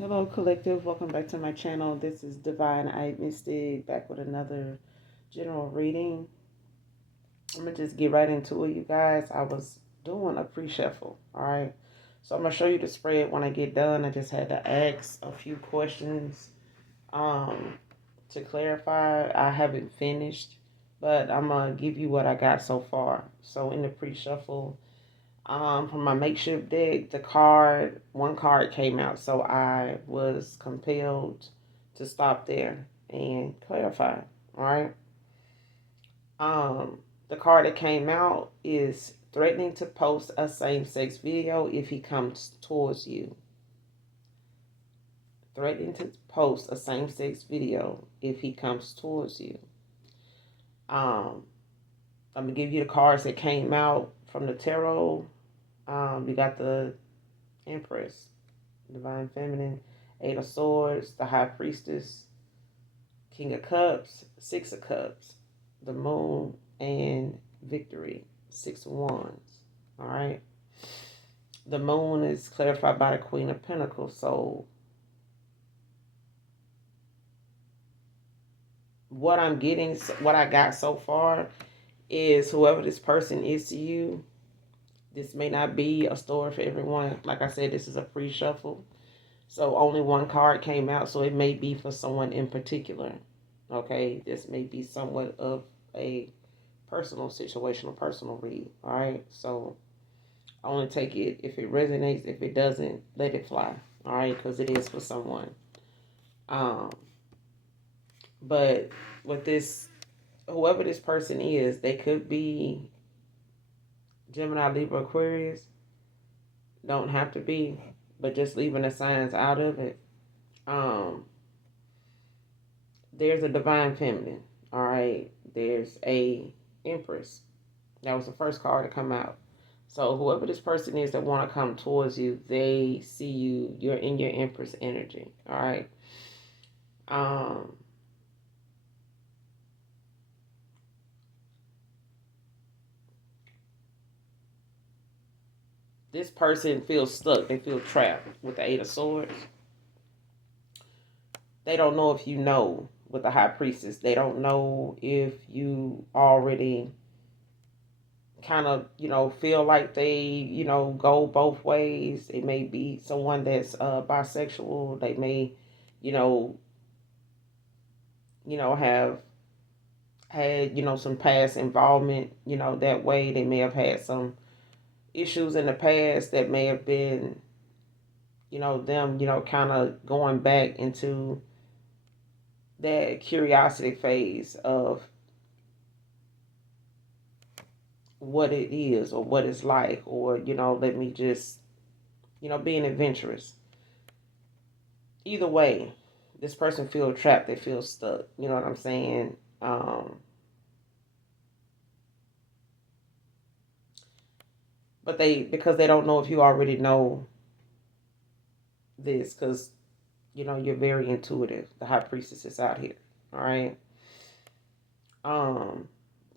Hello, collective. Welcome back to my channel. This is Divine Eye Mystic back with another general reading. I'm gonna just get right into it, you guys. I was doing a pre-shuffle, all right. So I'm gonna show you the spread when I get done. I just had to ask a few questions um, to clarify. I haven't finished, but I'm gonna give you what I got so far. So in the pre-shuffle, from my makeshift deck, one card came out, so I was compelled to stop there and clarify. All right. The card that came out is threatening to post a same-sex video if he comes towards you. Threatening to post a same-sex video if he comes towards you. Um, I'm gonna give you the cards that came out from the tarot. You got the Empress, Divine Feminine, Eight of Swords, the High Priestess, King of Cups, Six of Cups, the Moon, and Victory, Six of Wands. All right. The Moon is clarified by the Queen of Pentacles. So what I'm getting, what I got so far is whoever this person is to you, this may not be a story for everyone. Like I said, this is a pre-shuffle. So only one card came out, so it may be for someone in particular. Okay, this may be somewhat of a personal situational personal read. All right, so I only take it if it resonates. If it doesn't, let it fly. All right, because it is for someone. Um, but with this, whoever this person is, they could be Gemini, Libra, Aquarius. Don't have to be, but just leaving the signs out of it. Um, there's a divine feminine. All right, there's a empress. That was the first card to come out. So whoever this person is that want to come towards you, they see you. You're in your empress energy. All right. Um, this person feels stuck. They feel trapped with the Eight of Swords. They don't know if you know with the High Priestess. They don't know if you already kind of, feel like they, go both ways. It may be someone that's bisexual. They may, you know, have had, some past involvement, that way. They may have had some issues in the past that may have been, them, kind of going back into that curiosity phase of what it is or what it's like, or, let me just, being adventurous. Either way, this person feels trapped, they feel stuck. You know what I'm saying? But because they don't know if you already know this, because you're very intuitive. The High Priestess is out here. All right. Um,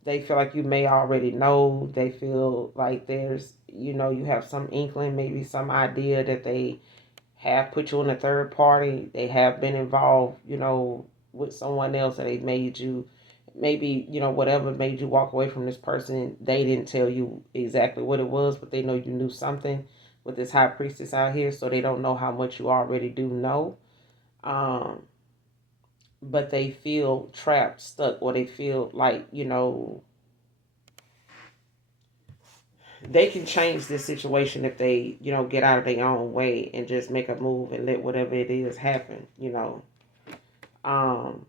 they feel like you may already know. They feel like there's, you have some inkling, maybe some idea that they have put you in a third party. They have been involved, with someone else, and they made you, maybe, whatever made you walk away from this person. They didn't tell you exactly what it was, but they know you knew something with this High Priestess out here, so they don't know how much you already do know. Um, but they feel trapped, stuck, or they feel like, they can change this situation if they, get out of their own way and just make a move and let whatever it is happen. Um,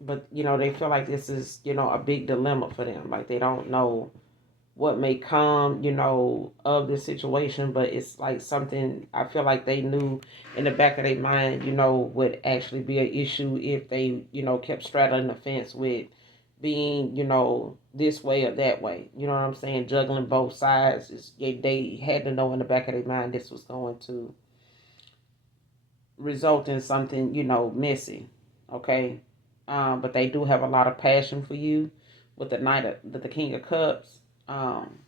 but, they feel like this is, a big dilemma for them. Like they don't know what may come, of this situation, but it's like something I feel like they knew in the back of their mind, would actually be an issue if they, kept straddling the fence with being, this way or that way. You know what I'm saying? Juggling both sides. They had to know in the back of their mind this was going to result in something, messy. Okay. But they do have a lot of passion for you with the King of Cups. Um,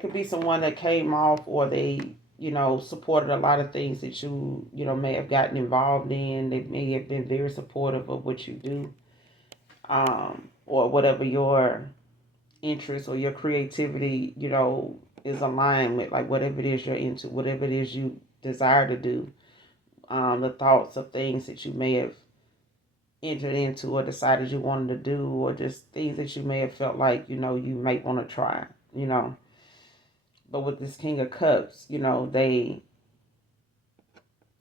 that could be someone that came off, or they, supported a lot of things that may have gotten involved in. They may have been very supportive of what you do, or whatever your interest or your creativity, is aligned with, like whatever it is you're into, whatever it is you desire to do. The thoughts of things that you may have entered into or decided you wanted to do, or just things that you may have felt like, you might want to try, you know. But with this King of Cups, they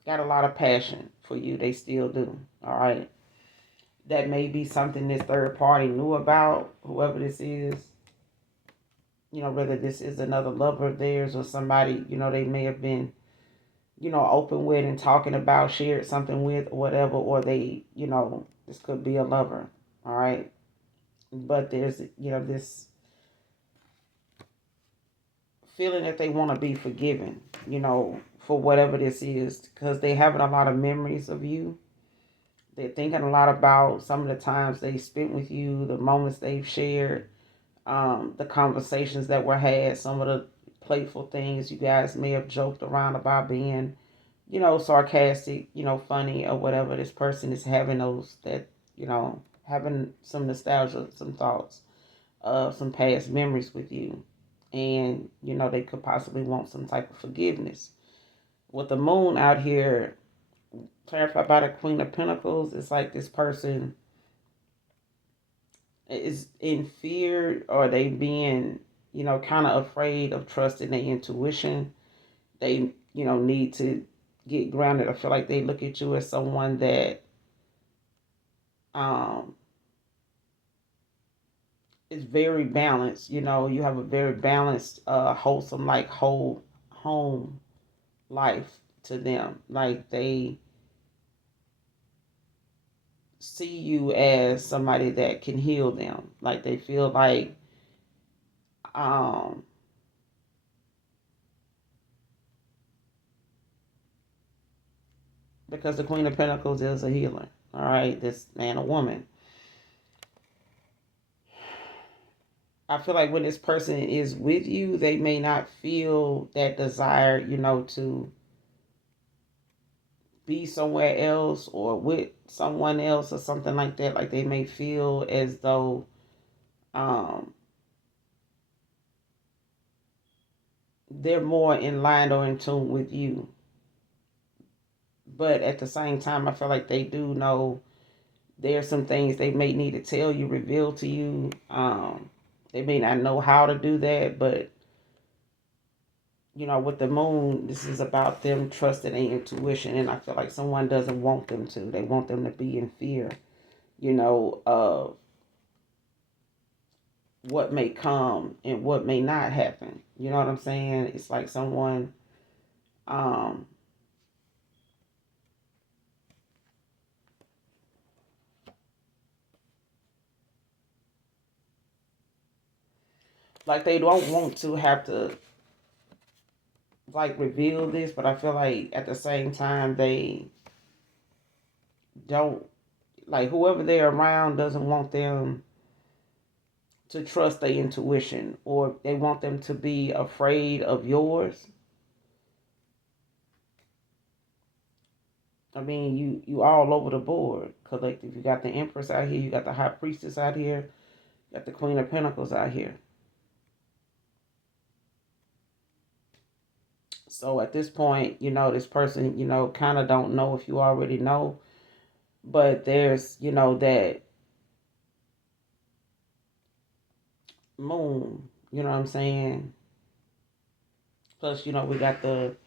got a lot of passion for you. They still do. All right. That may be something this third party knew about, whoever this is. Whether this is another lover of theirs or somebody, they may have been, open with and talking about, shared something with, or whatever, or they, this could be a lover. All right. But there's, this feeling that they want to be forgiven, for whatever this is, because they having a lot of memories of you. They're thinking a lot about some of the times they spent with you, the moments they've shared, the conversations that were had, some of the playful things you guys may have joked around about, being, sarcastic, funny, or whatever. This person is having those, that, having some nostalgia, some thoughts of some past memories with you. And, they could possibly want some type of forgiveness. With the moon out here, clarified by the Queen of Pentacles, it's like this person is in fear, or they being, kind of afraid of trusting their intuition. They, need to get grounded. I feel like they look at you as someone that is very balanced. You have a very balanced, wholesome, like whole home life to them. Like they see you as somebody that can heal them. Like they feel like, um because the Queen of Pentacles is a healer. All right, this man or woman. I feel like when this person is with you, they may not feel that desire, to be somewhere else or with someone else or something like that. Like they may feel as though um, they're more in line or in tune with you. But at the same time, I feel like they do know there's some things they may need to tell you, reveal to you. They may not know how to do that, but with the moon, this is about them trusting their intuition, and I feel like someone doesn't want them to. They want them to be in fear, of what may come and what may not happen. You know what I'm saying? It's like someone, um, like they don't want to have to like reveal this, but I feel like at the same time they don't, like whoever they're around doesn't want them to trust their intuition, or they want them to be afraid of yours. I mean, you all over the board, collective. You got the Empress out here, you got the High Priestess out here, you got the Queen of Pentacles out here. So at this point, this person, kind of don't know if you already know, but there's, that moon, you know what I'm saying? Plus, we got the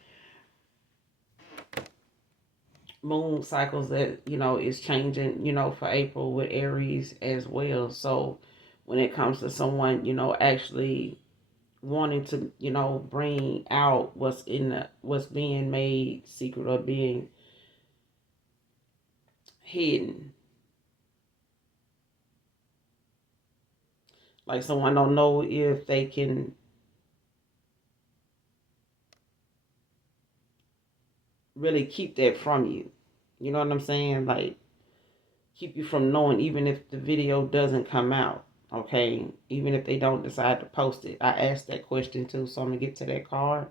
moon cycles that, is changing, for April with Aries as well. So when it comes to someone, actually wanting to, bring out what's being made secret or being hidden. Like someone don't know if they can really keep that from you. You know what I'm saying? Like keep you from knowing, even if the video doesn't come out. Okay, even if they don't decide to post it. I asked that question too, so I'm gonna get to that card.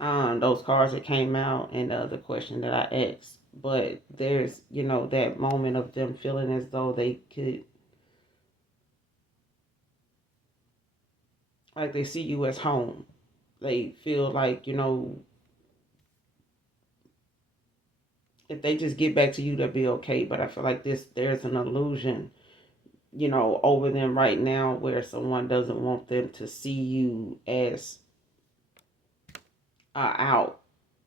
Those cards that came out and the other question that I asked. But there's, that moment of them feeling as though they could, like they see you as home. They feel like, if they just get back to you, they'll be okay. But I feel like there's an illusion, over them right now where someone doesn't want them to see you as out,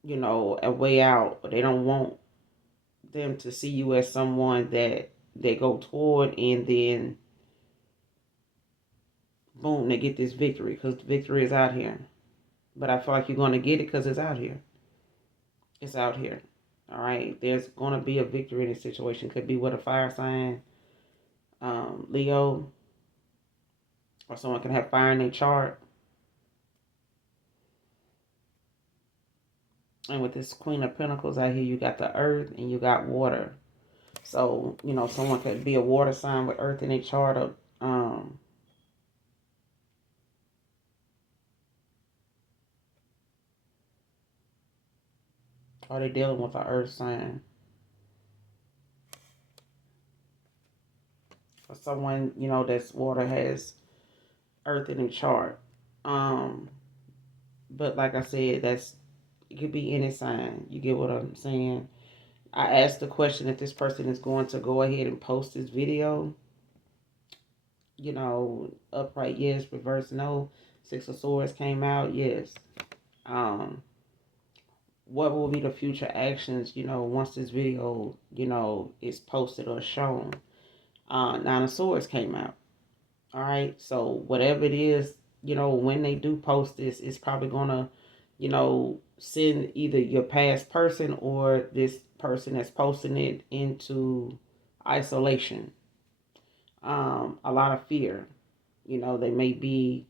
a way out. But they don't want them to see you as someone that they go toward and then boom, they get this victory because the victory is out here. But I feel like you're going to get it because it's out here. It's out here. All right. There's going to be a victory in this situation. Could be with a fire sign, Leo, or someone can have fire in their chart. And with this Queen of Pentacles out here, you got the earth and you got water. So, someone could be a water sign with earth in their chart. Or, are they dealing with an earth sign? For someone, that's water has earth in their chart. But like I said, it could be any sign. You get what I'm saying? I asked the question if this person is going to go ahead and post this video. Upright yes, reverse no. Six of Swords came out, yes. Um, what will be the future actions, once this video, is posted or shown? Nine of Swords came out. All right. So whatever it is, when they do post this, it's probably gonna, send either your past person or this person that's posting it into isolation. A lot of fear. They may be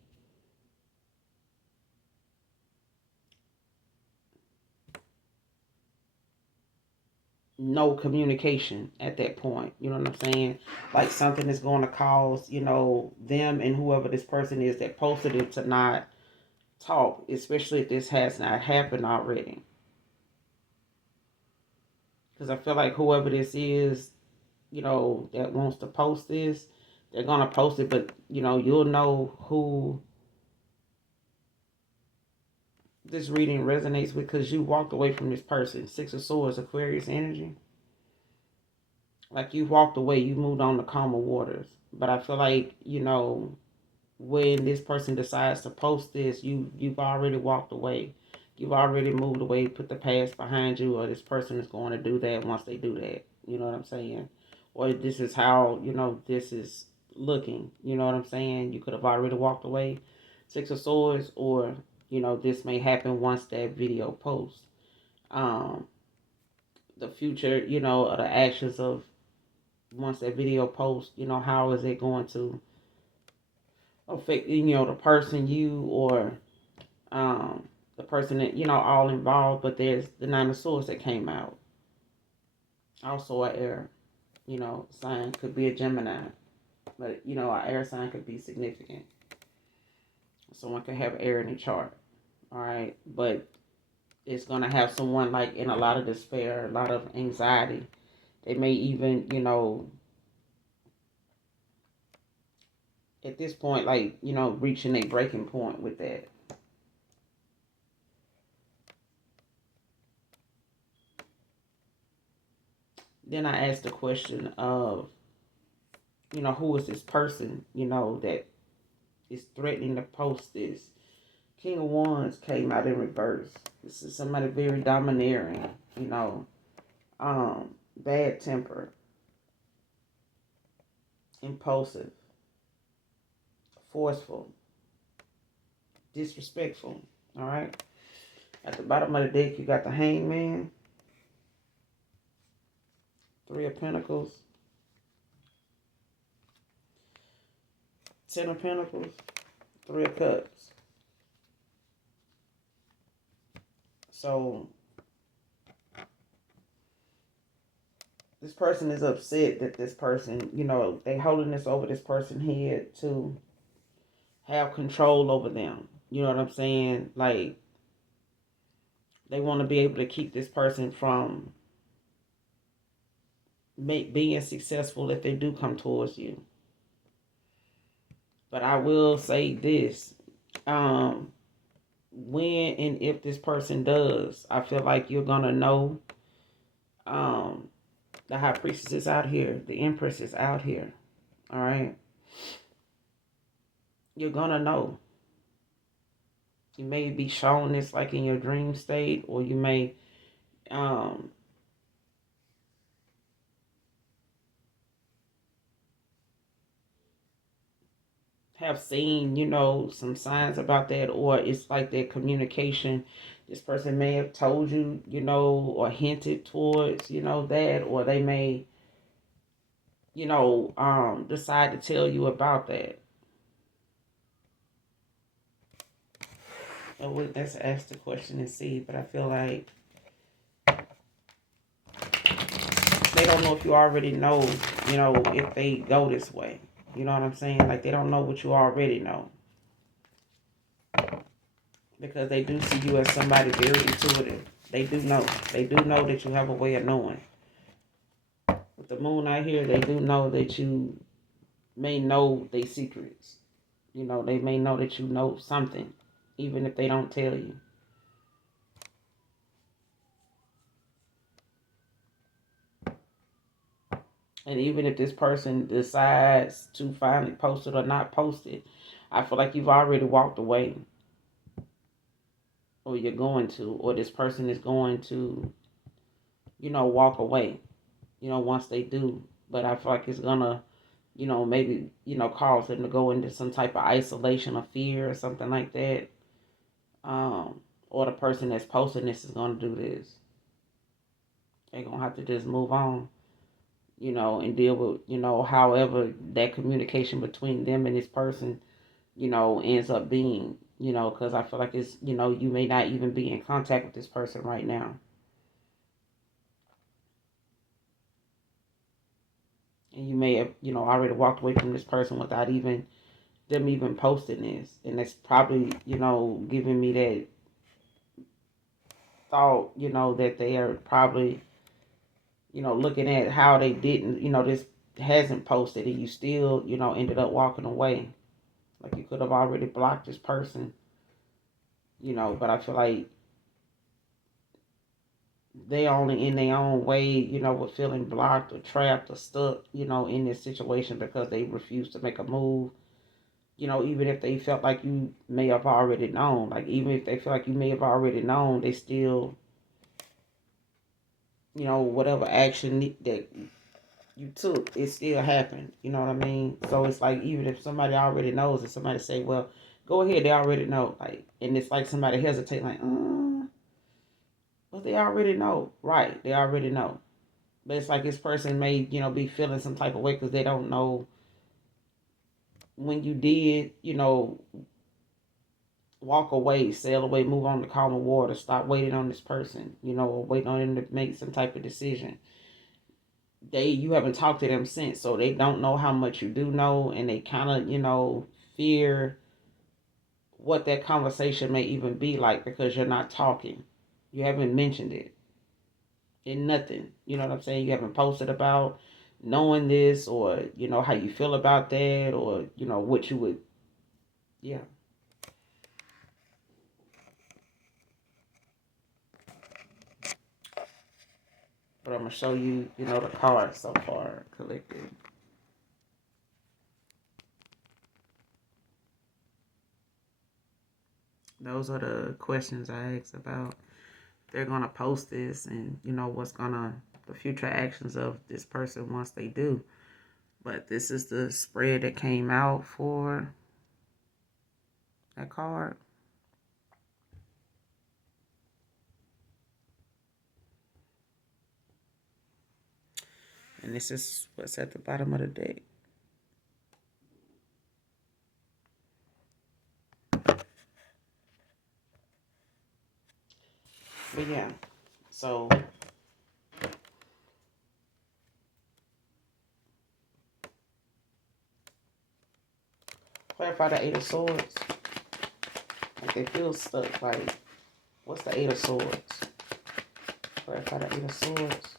no communication at that point. You know what I'm saying? Like something is going to cause, them and whoever this person is that posted it to not talk, especially if this has not happened already. Because I feel like whoever this is, that wants to post this, they're going to post it, but, you'll know who this reading resonates with because you walked away from this person. Six of Swords, Aquarius energy. Like you walked away, you moved on to calmer waters. But I feel like, when this person decides to post this, you've already walked away. You've already moved away, put the past behind you, or this person is going to do that once they do that. You know what I'm saying? Or this is how, this is looking. You know what I'm saying? You could have already walked away. Six of Swords, or, this may happen once that video posts. Um, the future, or the actions of once that video posts, how is it going to affect, the person, you, or the person that, all involved. But there's the Nine of Swords that came out. Also an air, sign. Could be a Gemini. But, an air sign could be significant. Someone could have air in the chart. All right. But it's going to have someone like in a lot of despair, a lot of anxiety. They may even, at this point, like, reaching a breaking point with that. Then I asked the question of, who is this person, that is threatening to post this. King of Wands came out in reverse. This is somebody very domineering, bad temper, impulsive, forceful, disrespectful. All right. At the bottom of the deck, you got the Hangman, Three of Pentacles, Ten of Pentacles, Three of Cups. So this person is upset that this person, they holding this over this person's head to have control over them. You know what I'm saying? Like, they want to be able to keep this person from being successful if they do come towards you. But I will say this. When and if this person does, I feel like you're going to know. The high priestess is out here. The empress is out here. All right. You're going to know. You may be shown this like in your dream state, or you may um, have seen, some signs about that, or it's like that communication. This person may have told you, or hinted towards, that, or they may, decide to tell you about that. Let's ask the question and see, but I feel like they don't know if you already know, if they go this way. You know what I'm saying? Like, they don't know what you already know. Because they do see you as somebody very intuitive. They do know. They do know that you have a way of knowing. With the moon out here, they do know that you may know their secrets. They may know that you know something, even if they don't tell you. And even if this person decides to finally post it or not post it, I feel like you've already walked away. Or you're going to. Or this person is going to, walk away, once they do. But I feel like it's going to, maybe, cause them to go into some type of isolation or fear or something like that. Or the person that's posting this is going to do this. They're going to have to just move on, and deal with, however that communication between them and this person, ends up being, because I feel like it's, you may not even be in contact with this person right now. And you may have, already walked away from this person without even them even posting this. And that's probably, giving me that thought, that they are probably, looking at how they didn't, this hasn't posted and you still, ended up walking away. Like, you could have already blocked this person, but I feel like they only in their own way, were feeling blocked or trapped or stuck, in this situation because they refused to make a move. Even if they felt like you may have already known, like, even if they feel like you may have already known, they still, whatever action that you took, it still happened. You know what I mean? So it's like, even if somebody already knows and somebody say, well, go ahead, they already know. Like, and it's like somebody hesitate, like, but they already know. Right, they already know. But it's like this person may, be feeling some type of way because they don't know when you did, walk away, sail away, move on to calmer water, stop waiting on this person, or waiting on them to make some type of decision. You haven't talked to them since, so they don't know how much you do know, and they kind of, fear what that conversation may even be like because you're not talking. You haven't mentioned it in nothing. You know what I'm saying? You haven't posted about knowing this, or how you feel about that, or what you would. Yeah. But I'm gonna show you, the cards so far collected. Those are the questions I asked about. They're gonna post this, and what's gonna the future actions of this person once they do. But this is the spread that came out for that card. And this is what's at the bottom of the deck. But yeah, so Clarify the Eight of Swords. Like they feel stuck. Like, what's the Eight of Swords? Clarify the Eight of Swords.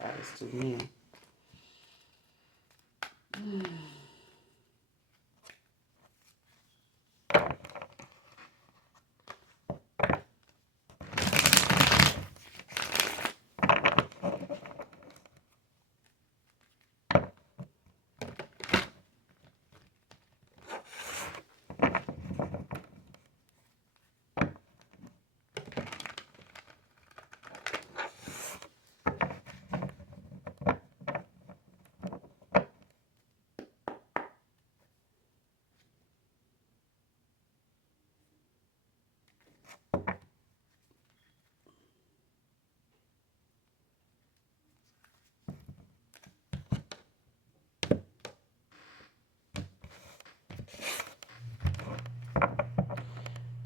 That is too men.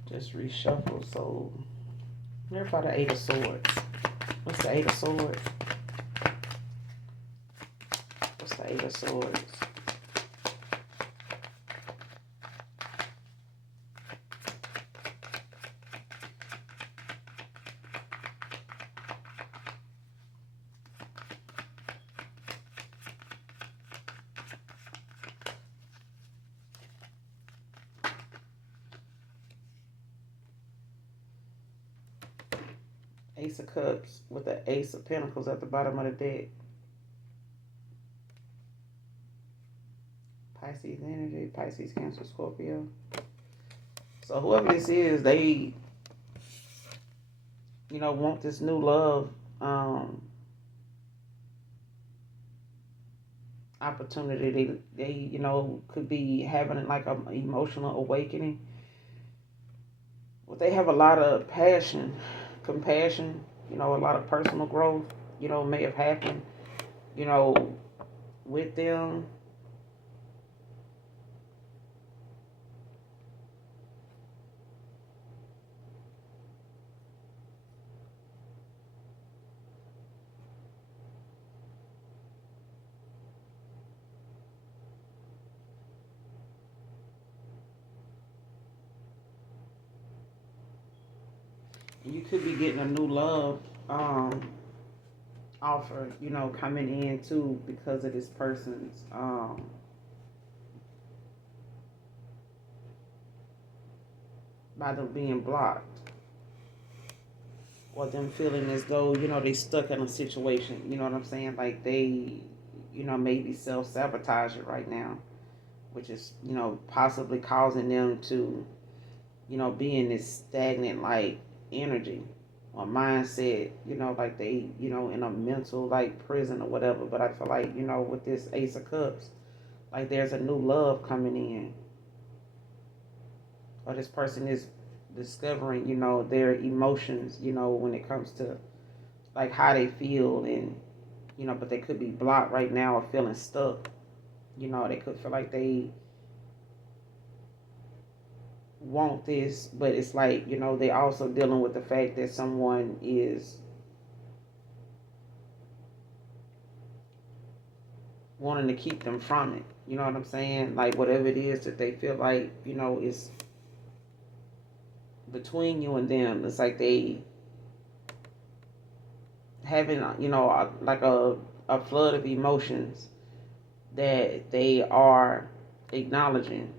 Just reshuffle. So, clarify the Eight of Swords. What's the Eight of Swords? What's the Eight of Swords? Ace of Cups with the Ace of Pentacles at the bottom of the deck. Pisces energy, Pisces, Cancer, Scorpio. So whoever this is, they, want this new love opportunity. They could be having like an emotional awakening. But they have a lot of passion, compassion, a lot of personal growth, may have happened, with them. You could be getting a new love offer, coming in too because of this person's by them being blocked or them feeling as though, they stuck in a situation, you know what I'm saying? Like they, maybe self-sabotage it right now, which is, possibly causing them to, be in this stagnant like energy or mindset, like they, in a mental like prison or whatever. But I feel like, with this Ace of Cups, like there's a new love coming in. Or this person is discovering, their emotions, when it comes to like how they feel and, but they could be blocked right now or feeling stuck. They could feel like they want this, but it's like, they also dealing with the fact that someone is wanting to keep them from it. You know what I'm saying? Like whatever it is that they feel like, is between you and them. It's like they having, like a flood of emotions that they are acknowledging.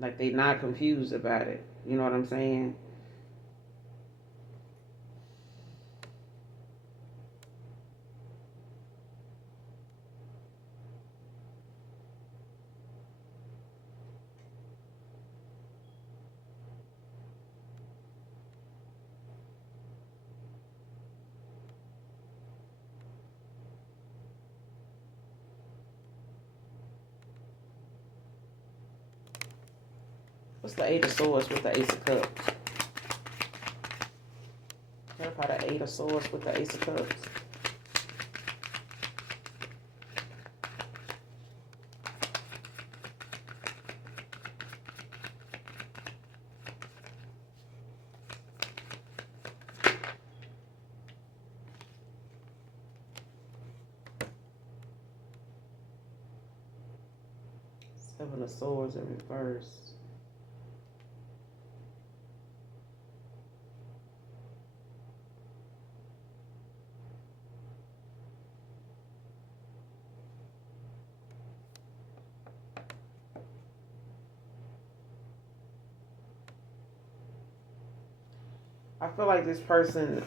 Like they not confused about it. You know what I'm saying? What's the Eight of Swords with the Ace of Cups? Clarify the Eight of Swords with the Ace of Cups. Seven of Swords in reverse. I feel like this person,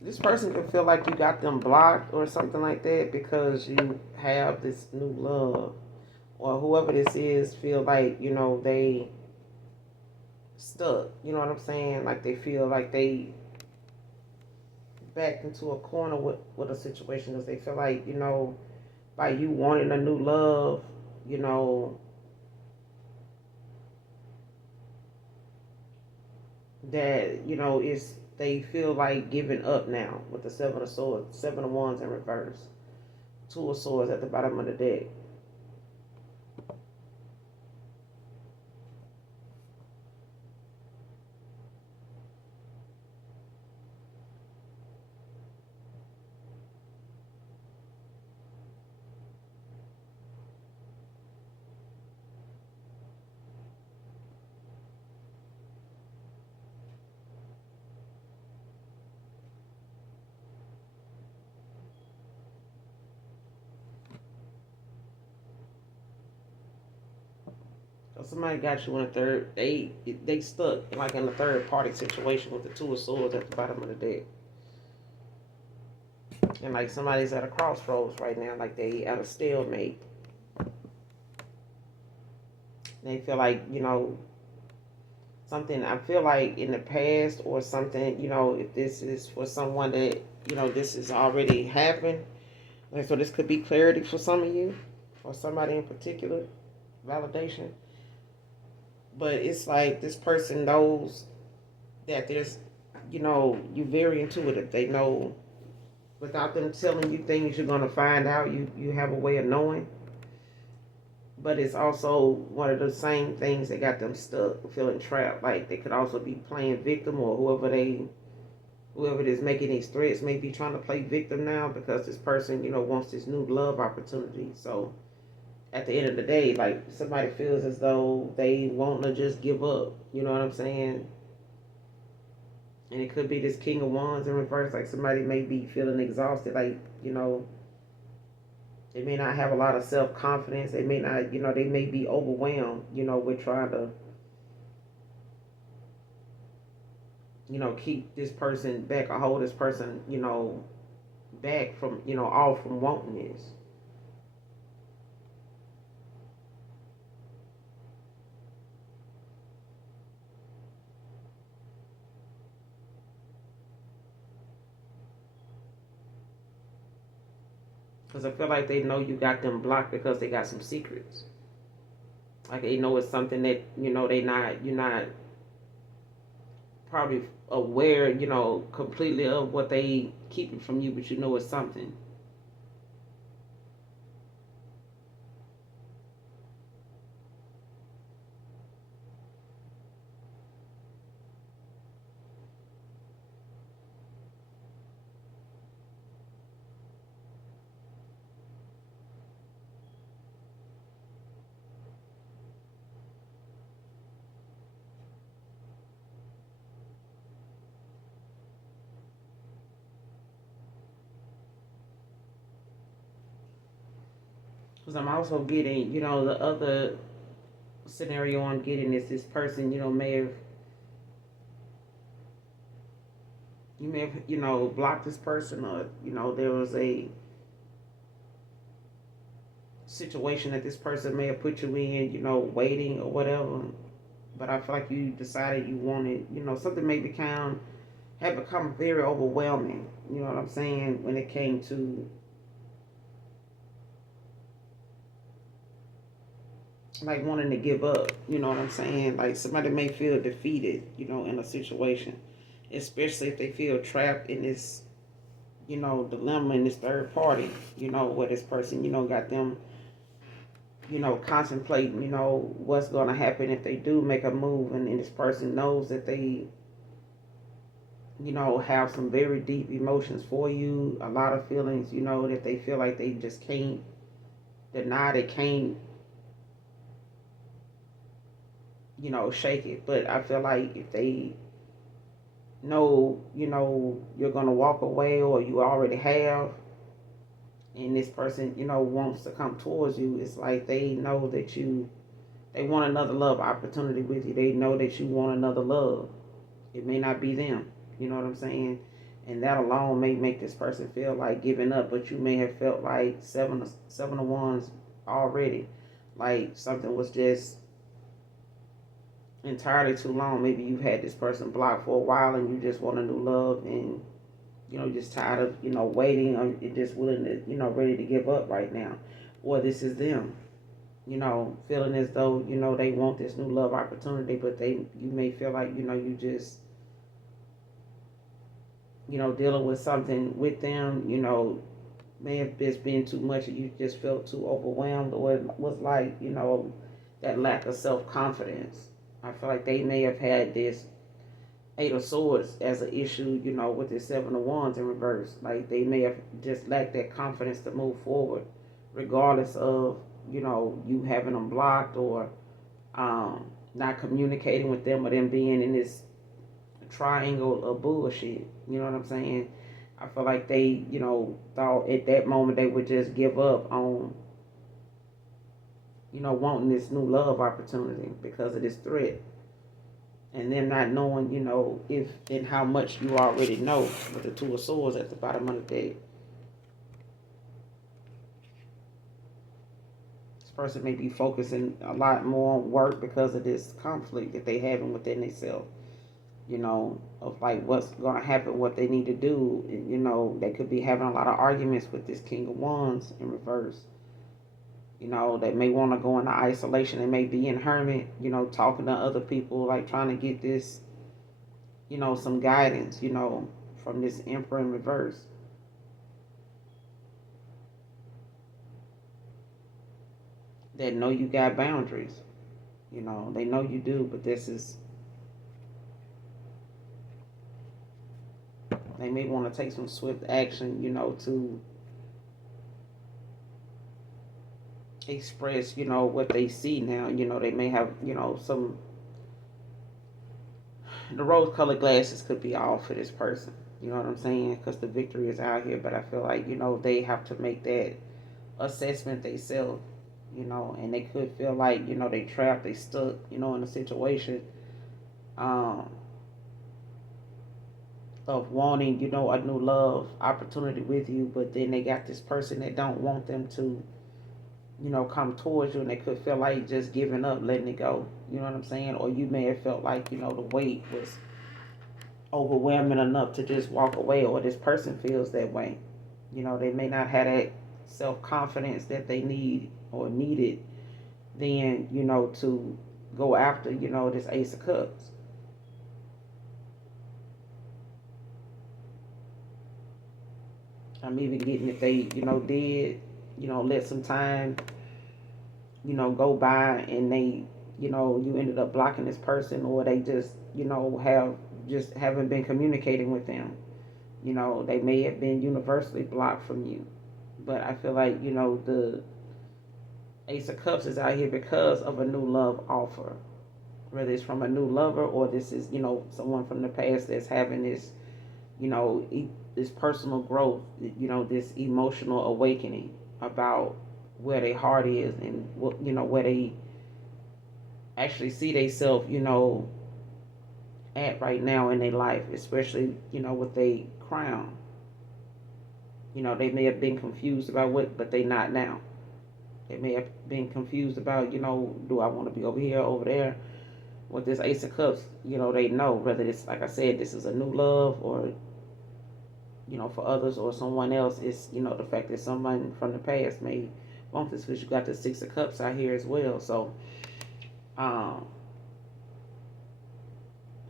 this person can feel like you got them blocked or something like that because you have this new love, or whoever this is feel like they stuck. You know what I'm saying? Like they feel like they backed into a corner with a situation because they feel like by you wanting a new love, you know that is they feel like giving up now with the Seven of Swords, Seven of Wands in reverse, Two of Swords at the bottom of the deck. So somebody got you in a third. They stuck like in a third party situation with the Two of Swords at the bottom of the deck, and like somebody's at a crossroads right now, like they at a stalemate. They feel like something. I feel like in the past or something. If this is for someone that this has already happened. Like, so this could be clarity for some of you, or somebody in particular, validation. But it's like this person knows that there's, you're very intuitive. They know without them telling you things you're gonna find out. You have a way of knowing. But it's also one of the same things that got them stuck, feeling trapped. Like they could also be playing victim, or whoever it is making these threats may be trying to play victim now because this person, wants this new love opportunity. So at the end of the day, like somebody feels as though they want to just give up. You know what I'm saying? And it could be this King of Wands in reverse. Like somebody may be feeling exhausted. Like they may not have a lot of self confidence. They may not. They may be overwhelmed. With trying to keep this person back or hold this person back from all from wanting this. Because I feel like they know you got them blocked because they got some secrets. Like they know it's something that you're not probably aware completely of what they keeping from you, but it's something. Because I'm also getting the other scenario I'm getting is this person may have you may have blocked this person, or there was a situation that this person may have put you in, waiting or whatever. But I feel like you decided you wanted, something maybe had become very overwhelming. You know what I'm saying? When it came to like wanting to give up. You know what I'm saying? Like somebody may feel defeated, in a situation, especially if they feel trapped in this, dilemma in this third party. Where this person, got them, contemplating, what's going to happen if they do make a move, and this person knows that they, have some very deep emotions for you, a lot of feelings, that they feel like they just can't deny, they can't, shake it. But I feel like if they know, you're going to walk away or you already have, and this person, wants to come towards you, it's like they know that they want another love opportunity with you. They know that you want another love. It may not be them. You know what I'm saying? And that alone may make this person feel like giving up, but you may have felt like seven of wands already. Like something was just entirely too long. Maybe you've had this person blocked for a while and you just want a new love, and just tired of, waiting, or you're just willing to, ready to give up right now. Or this is them, feeling as though, they want this new love opportunity, but you may feel like, you just, dealing with something with them, may have just been too much, and you just felt too overwhelmed, or it was like, that lack of self-confidence. I feel like they may have had this Eight of Swords as an issue, with the Seven of Wands in reverse. Like they may have just lacked that confidence to move forward, regardless of, you having them blocked, or not communicating with them, or them being in this triangle of bullshit. You know what I'm saying? I feel like they, thought at that moment they would just give up on, wanting this new love opportunity because of this threat. And then not knowing, if and how much you already know, with the Two of Swords at the bottom of the deck. This person may be focusing a lot more on work because of this conflict that they having within themselves. Of like what's going to happen, what they need to do. They could be having a lot of arguments with this King of Wands in reverse. They may want to go into isolation. They may be in hermit, talking to other people, like trying to get this, some guidance, from this Emperor in reverse. That know you got boundaries. They know you do, but they may want to take some swift action, to express, what they see now. They may have, the rose-colored glasses could be off for this person. You know what I'm saying? Because the victory is out here, but I feel like, they have to make that assessment themselves, and they could feel like, they trapped, they stuck, in a situation, um, of wanting, a new love opportunity with you, but then they got this person that don't want them to, come towards you, and they could feel like just giving up, letting it go. You know what I'm saying? Or you may have felt like, the weight was overwhelming enough to just walk away, or this person feels that way. They may not have that self-confidence that they need or needed then, to go after, this Ace of Cups. I'm even getting if they, did, let some time, go by, and they, you ended up blocking this person, or they just, haven't been communicating with them. They may have been universally blocked from you. But I feel like, the Ace of Cups is out here because of a new love offer. Whether it's from a new lover, or this is, someone from the past that's having this, this personal growth, this emotional awakening about where their heart is, and what, where they actually see themselves, at right now in their life, especially, with a crown. They may have been confused about what, but they not now. They may have been confused about, do I want to be over here, or over there? With this Ace of Cups, they know whether it's, like I said, this is a new love, or, for others or someone else, it's, the fact that someone from the past may want this, because you got the Six of Cups out here as well. So, um,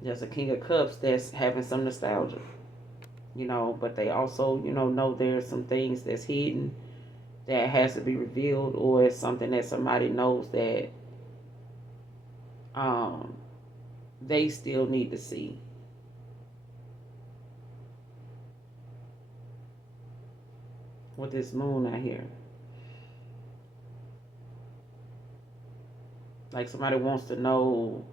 there's a King of Cups that's having some nostalgia, but they also, know there's some things that's hidden that has to be revealed, or it's something that somebody knows that um, they still need to see. With this moon out here, like somebody wants to know.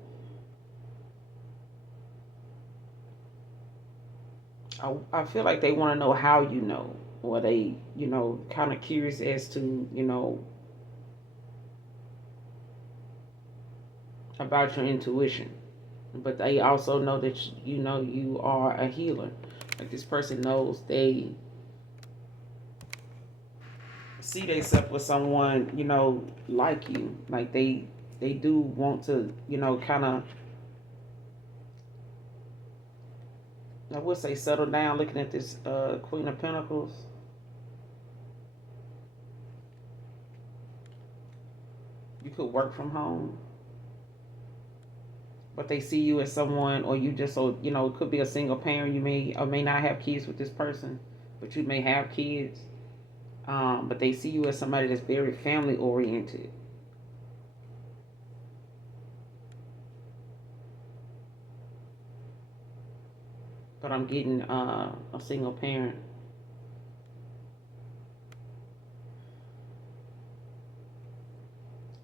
I feel like they want to know how you know, or they, kind of curious as to, about your intuition. But they also know that you are a healer. Like this person knows they see themselves with someone, like you. Like they do want to, kind of, I would say, settle down. Looking at this Queen of Pentacles, you could work from home, but they see you as someone, or you just, so it could be a single parent. You may or may not have kids with this person, but you may have kids. But they see you as somebody that's very family oriented. But I'm getting a single parent.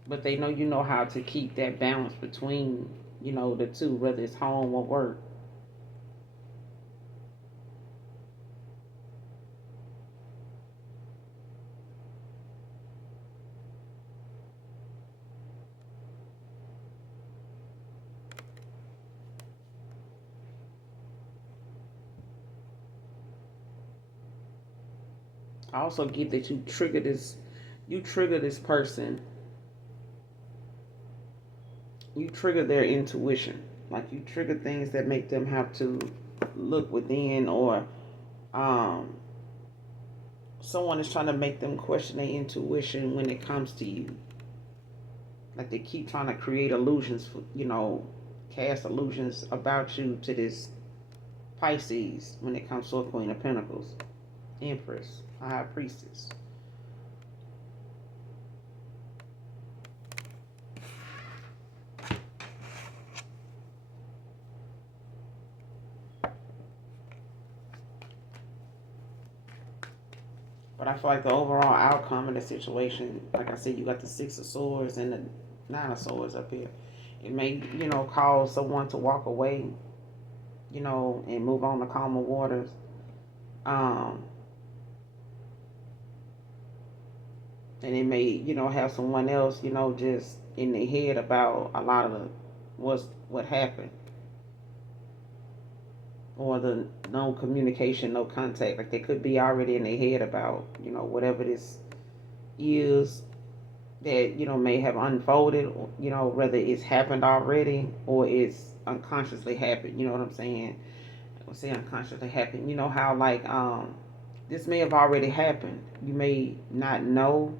But they know, how to keep that balance between, the two, whether it's home or work. I also get that you trigger this person, you trigger their intuition. Like you trigger things that make them have to look within, or um, someone is trying to make them question their intuition when it comes to you. Like they keep trying to create illusions, cast illusions about you to this Pisces when it comes to a Queen of Pentacles, Empress, a High Priestess. But I feel like the overall outcome in the situation, like I said, you got the Six of Swords and the Nine of Swords up here. It may, cause someone to walk away, and move on to calmer waters. Um, and it may, have someone else, just in their head about a lot of what happened, or the no communication, no contact. Like they could be already in their head about, whatever this is that, may have unfolded, whether it's happened already or it's unconsciously happened. You know what I'm saying? I would say unconsciously happened. You know how, like, this may have already happened. You may not know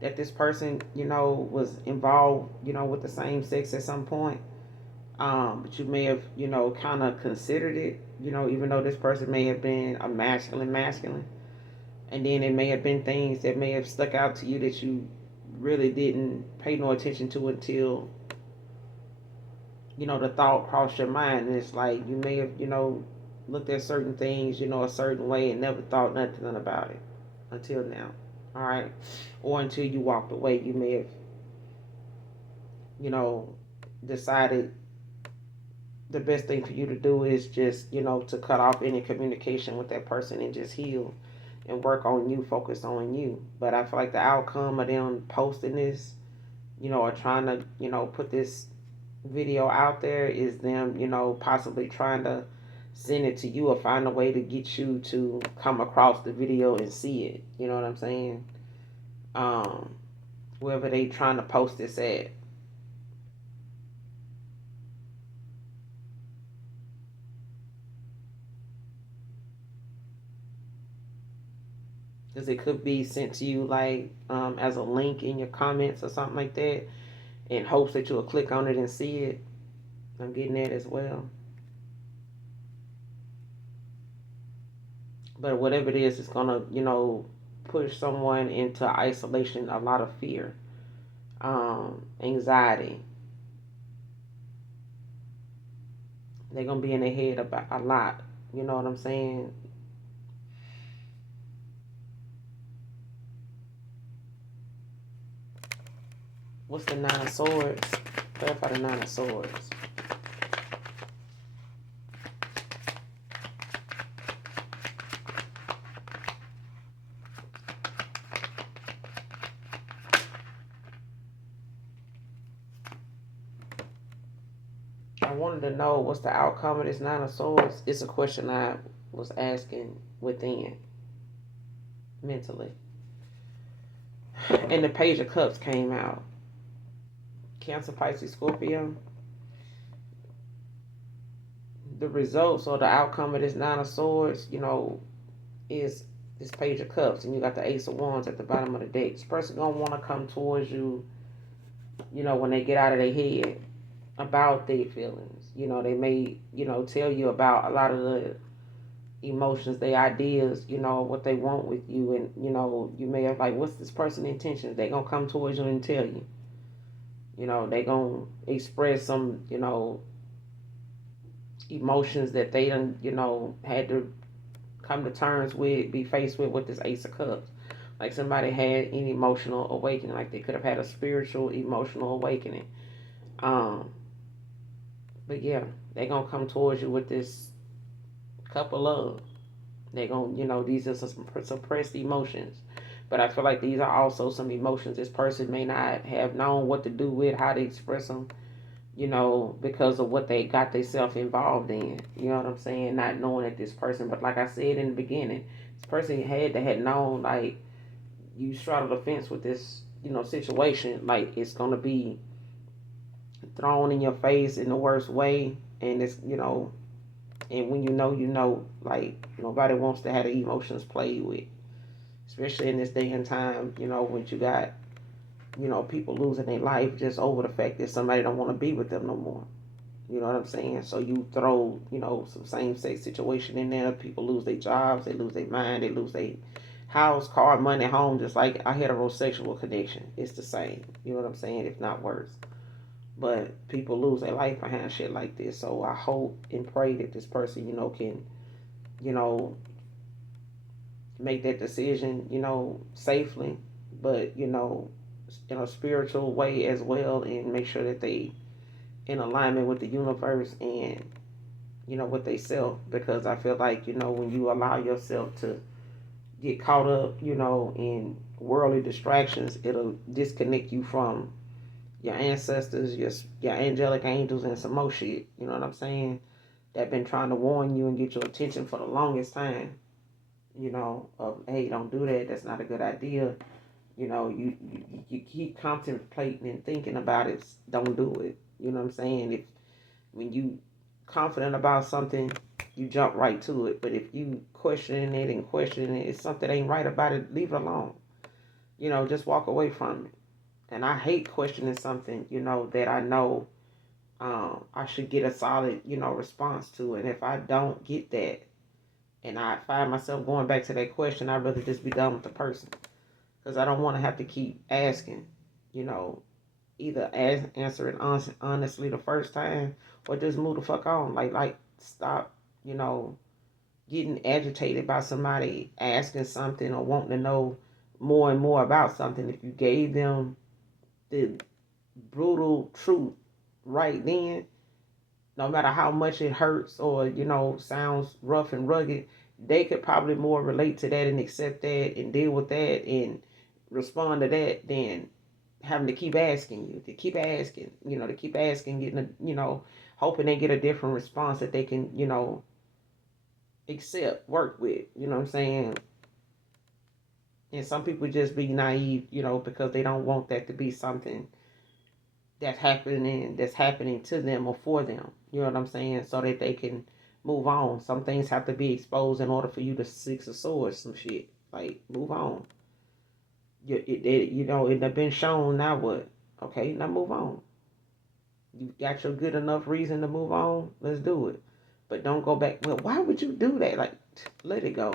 that this person, was involved, with the same sex at some point. But you may have, kind of considered it, even though this person may have been a masculine. And then it may have been things that may have stuck out to you that you really didn't pay no attention to until, the thought crossed your mind. And it's like you may have, looked at certain things, a certain way and never thought nothing about it until now. All right. Or until you walked away, you may have, you know, decided the best thing for you to do is just, to cut off any communication with that person and just heal and work on you, focus on you. But I feel like the outcome of them posting this, or trying to, put this video out there is them, possibly trying to send it to you or find a way to get you to come across the video and see it. You know what I'm saying? Um, whoever they trying to post this at. Because it could be sent to you like as a link in your comments or something like that, in hopes that you'll click on it and see it. I'm getting that as well. But whatever it is, it's gonna, push someone into isolation, a lot of fear, anxiety. They're gonna be in their head about a lot. You know what I'm saying? What's the Nine of Swords? Clarify the Nine of Swords. I wanted to know what's the outcome of this Nine of Swords. It's a question I was asking within mentally. And the Page of Cups came out. Cancer, Pisces, Scorpio. The results or the outcome of this Nine of Swords, is this Page of Cups, and you got the Ace of Wands at the bottom of the deck. This person gonna want to come towards you, when they get out of their head about their feelings. They may, tell you about a lot of the emotions, their ideas, what they want with you, and you may have like, what's this person's intentions? They gonna come towards you and tell you. They gonna express some, emotions that they done, had to come to terms with, be faced with this Ace of Cups. Like somebody had an emotional awakening, like they could have had a spiritual, emotional awakening. Um, but yeah, they gonna come towards you with this cup of love. They gonna, these are some suppressed emotions. But I feel like these are also some emotions this person may not have known what to do with, how to express them, because of what they got themselves involved in. You know what I'm saying? Not knowing that this person, but like I said in the beginning, this person had known, like, you straddle the fence with this, situation, like it's gonna be thrown in your face in the worst way, and it's, and when like nobody wants to have the emotions played with, especially in this day and time, when you got, people losing their life just over the fact that somebody don't want to be with them no more. You know what I'm saying? So you throw, some same sex situation in there. People lose their jobs, they lose their mind, they lose their house, car, money, home, just like a heterosexual connection. It's the same. You know what I'm saying? If not worse. But people lose their life behind shit like this. So I hope and pray that this person, can, you know, make that decision, safely, but, in a spiritual way as well, and make sure that they in alignment with the universe and, with they self. Because I feel like, when you allow yourself to get caught up, in worldly distractions, it'll disconnect you from your ancestors, your angelic angels, and some more shit. You know what I'm saying? That been trying to warn you and get your attention for the longest time. Of, hey, don't do that. That's not a good idea. You keep contemplating and thinking about it. Don't do it. You know what I'm saying? If when you confident about something, you jump right to it. But if you questioning it, it's something that ain't right about it, leave it alone. Just walk away from it. And I hate questioning something, that I know I should get a solid, response to. And if I don't get that, and I find myself going back to that question, I'd rather just be done with the person. Because I don't want to have to keep asking, you know, either answer it honestly the first time, or just move the fuck on. Like stop, you know, getting agitated by somebody asking something or wanting to know more and more about something. If you gave them the brutal truth right then, no matter how much it hurts or, sounds rough and rugged, they could probably more relate to that and accept that and deal with that and respond to that than having to keep asking you, to keep asking, to keep asking, getting hoping they get a different response that they can, accept, work with. You know what I'm saying? And some people just be naive, because they don't want that to be something that's happening to them or for them. You know what I'm saying? So that they can move on. Some things have to be exposed in order for you to six a sword, some shit. Like, move on. It have been shown. Now what? Okay, now move on. You got your good enough reason to move on. Let's do it. But don't go back. Well, why would you do that? Like, let it go.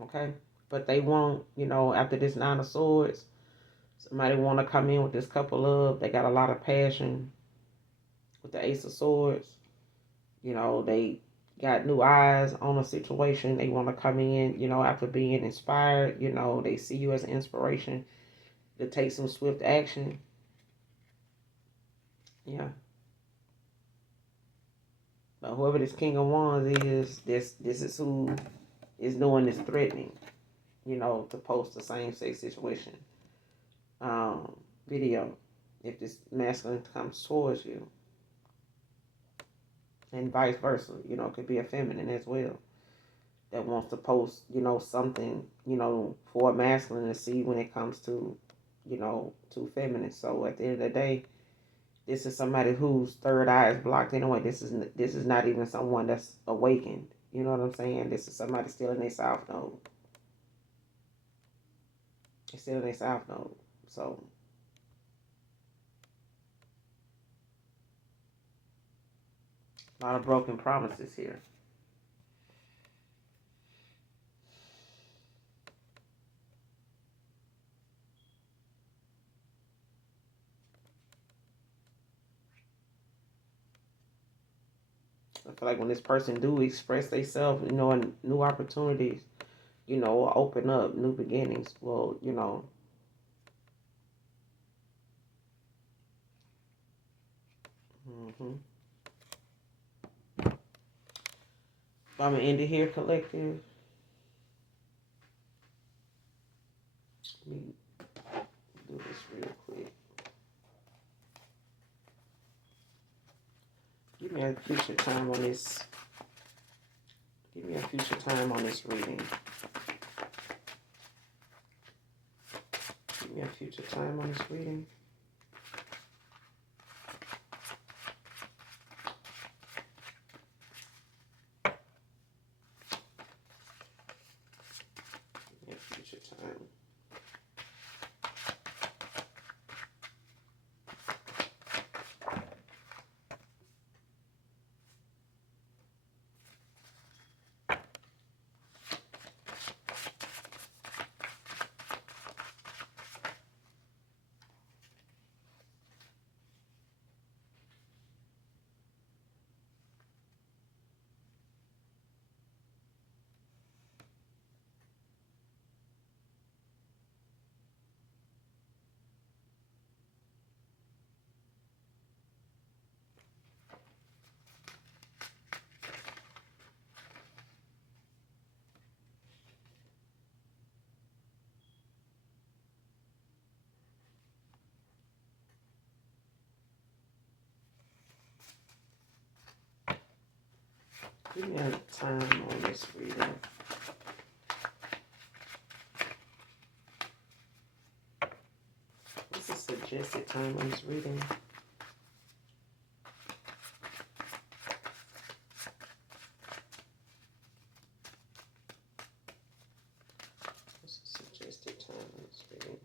Okay. But they won't. After this Nine of Swords, somebody want to come in with this couple of. They got a lot of passion with the Ace of Swords. They got new eyes on a situation. They want to come in, after being inspired. They see you as an inspiration to take some swift action. Yeah. But whoever this King of Wands is, this is who is doing this threatening, to post the same sex situation video if this masculine comes towards you. And vice versa, it could be a feminine as well that wants to post, something, for a masculine to see when it comes to, to feminine. So at the end of the day, this is somebody whose third eye is blocked anyway. This is not even someone that's awakened. You know what I'm saying? This is somebody still in their south node. It's still in their south node. So a lot of broken promises here. I feel like when this person do express themselves, and new opportunities, open up new beginnings. Well, mm-hmm. I'm gonna end it here, collective. Let me do this real quick. Give me a future time on this. Give me a future time on this reading. Give me a future time on this reading. Give me a future time. Give me a time on this reading. What's the suggested time on this reading? What's the suggested time on this reading?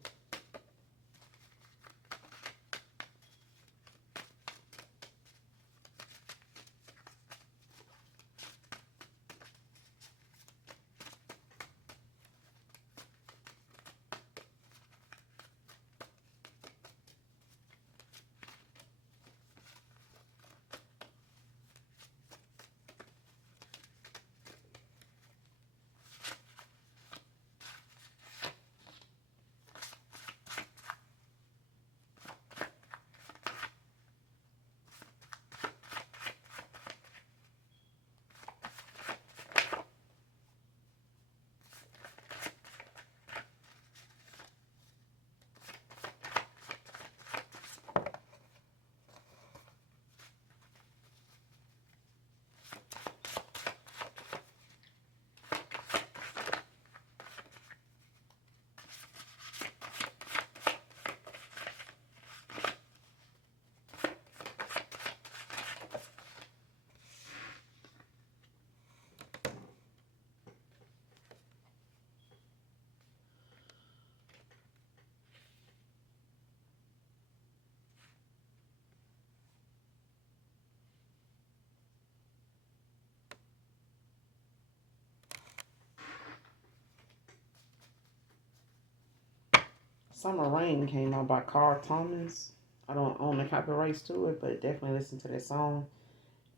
Summer Rain came out by Carl Thomas. I don't own the copyrights to it, but definitely listen to that song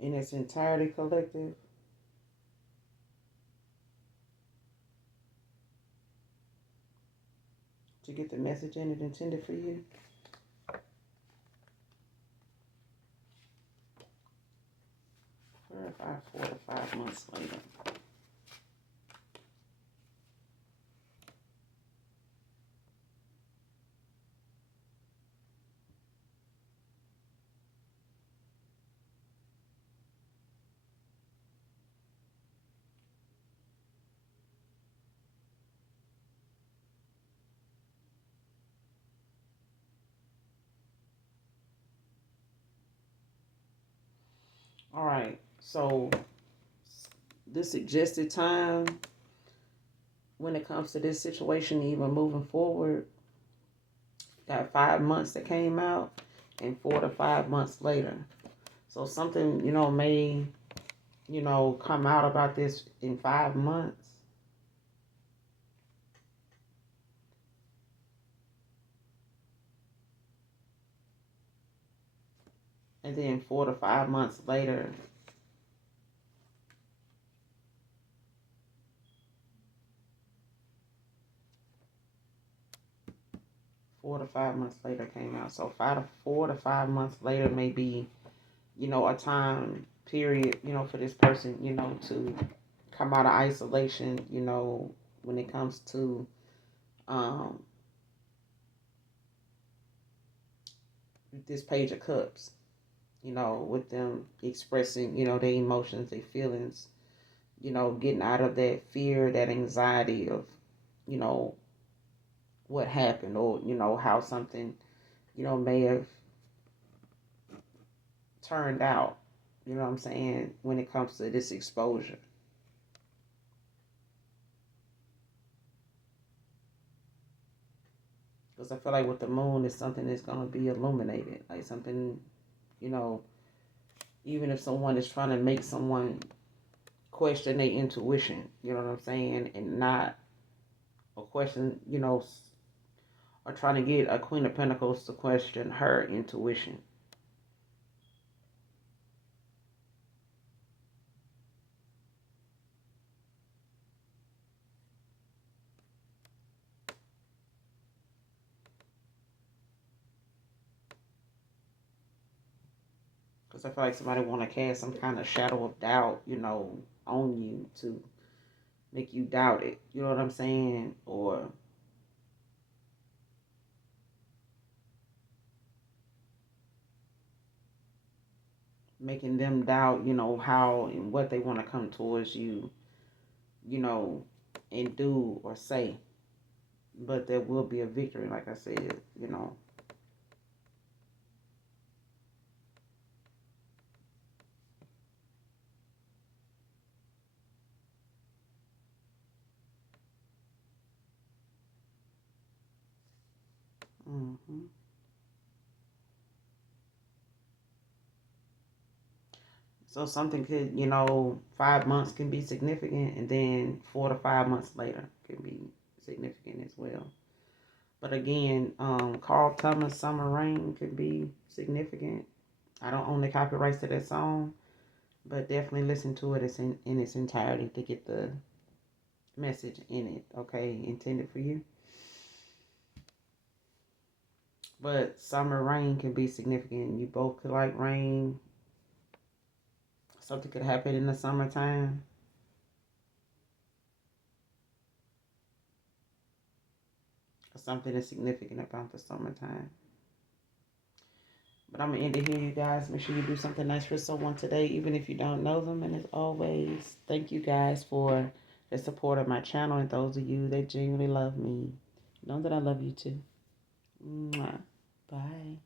in its entirety collective to get the message in it intended for you. Verify 4 to 5 months later. All right, so the suggested time when it comes to this situation, even moving forward, got 5 months that came out and 4 to 5 months later. So something, may, come out about this in 5 months. And then 4 to 5 months later, 4 to 5 months later came out. So 4 to 5 months later may be, a time period, for this person, to come out of isolation, when it comes to um, this Page of Cups, with them expressing, their emotions, their feelings, getting out of that fear, that anxiety of, you know, what happened or, how something, may have turned out, you know what I'm saying, when it comes to this exposure. Because I feel like with the moon, it's something that's going to be illuminated. Like something, you know, even if someone is trying to make someone question their intuition, you know what I'm saying, and not a question, or trying to get a Queen of Pentacles to question her intuition. Because I feel like somebody want to cast some kind of shadow of doubt, on you to make you doubt it. You know what I'm saying? Or making them doubt, how and what they want to come towards you, you know, and do or say. But there will be a victory, like I said. hmm So something could, 5 months can be significant, and then 4 to 5 months later can be significant as well. But again, Carl Thomas Summer Rain could be significant. I don't own the copyrights to that song, but definitely listen to it in its entirety to get the message in it, okay, intended for you. But Summer Rain can be significant. You both could like rain. Something could happen in the summertime. Or something is significant about the summertime. But I'm going to end it here, you guys. Make sure you do something nice for someone today, even if you don't know them. And as always, thank you guys for the support of my channel. And those of you that genuinely love me, know that I love you too. Mwah. Bye.